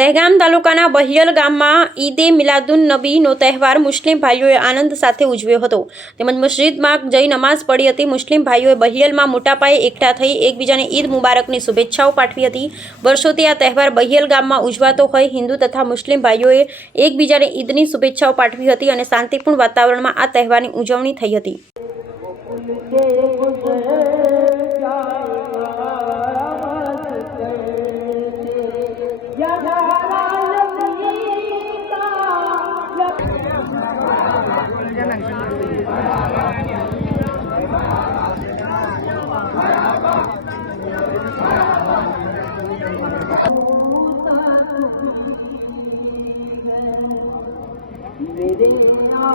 દહેગામ તાલુકાના બહિયલ ગામમાં ઈદે મિલાદુન નબીનો તહેવાર મુસ્લિમ ભાઈઓએ આનંદ સાથે ઉજવ્યો હતો. તેમજ મસ્જિદમાં જઈ નમાઝ પડી હતી. મુસ્લિમ ભાઈઓએ બહિયલમાં મોટા પાયે એકઠા થઈ એકબીજાને ઈદ મુબારકની શુભેચ્છાઓ પાઠવી હતી. વર્ષોથી આ તહેવાર બહિયલ ગામમાં ઉજવાતો હોય. હિન્દુ તથા મુસ્લિમ ભાઈઓએ એકબીજાને ઈદની શુભેચ્છાઓ પાઠવી હતી અને શાંતિપૂર્ણ વાતાવરણમાં આ તહેવારની ઉજવણી થઈ હતી. मेरे விவேதியா